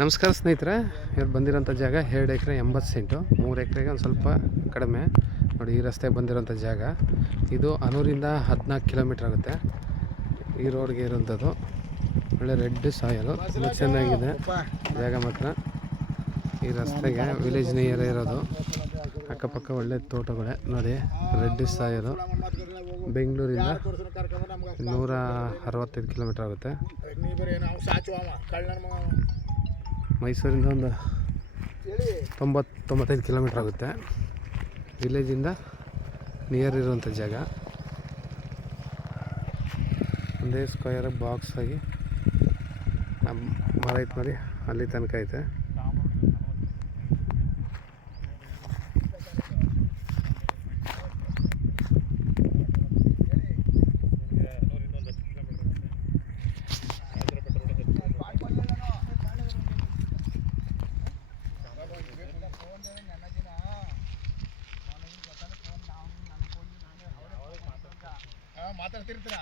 ನಮಸ್ಕಾರ ಸ್ನೇಹಿತರೆ, ಇವ್ರು ಬಂದಿರೋಂಥ ಜಾಗ 2 ಎಕರೆ 80 ಸೆಂಟು, 3 ಎಕರೆಗೆ ಒಂದು ಸ್ವಲ್ಪ ಕಡಿಮೆ. ನೋಡಿ, ಈ ರಸ್ತೆಗೆ ಬಂದಿರೋಂಥ ಜಾಗ ಇದು ಅನೂರಿಂದ 14 ಕಿಲೋಮೀಟ್ರ್ ಆಗುತ್ತೆ. ಈ ರೋಡ್ಗೆ ಇರೋಂಥದ್ದು ಒಳ್ಳೆ ರೆಡ್ ಸಾಯಲು ತುಂಬ ಚೆನ್ನಾಗಿದೆ ಜಾಗ ಮಾತ್ರ. ಈ ರಸ್ತೆಗೆ ವಿಲೇಜ್ ನಿಯರ್ ಇರೋದು, ಅಕ್ಕಪಕ್ಕ ಒಳ್ಳೆ ತೋಟಗಳೇ. ನೋಡಿ, ರೆಡ್ ಸಾಯಲು ಬೆಂಗಳೂರಿಂದ 165 ಕಿಲೋಮೀಟ್ರ್ ಆಗುತ್ತೆ. ಮೈಸೂರಿಂದ ಒಂದು 90-95 ಕಿಲೋಮೀಟ್ರ್ ಆಗುತ್ತೆ. ವಿಲೇಜಿಂದ ನಿಯರ್ ಇರುವಂಥ ಜಾಗ. ಒಂದೇ ಸ್ಕ್ವೇರ್ ಬಾಕ್ಸ್ ಆಗಿ ಮರ ಐತೆ ನೋಡಿ, ಅಲ್ಲಿ ತನಕ ಐತೆ. ಮಾತಾಡ್ತಿರ್ತೀರಾ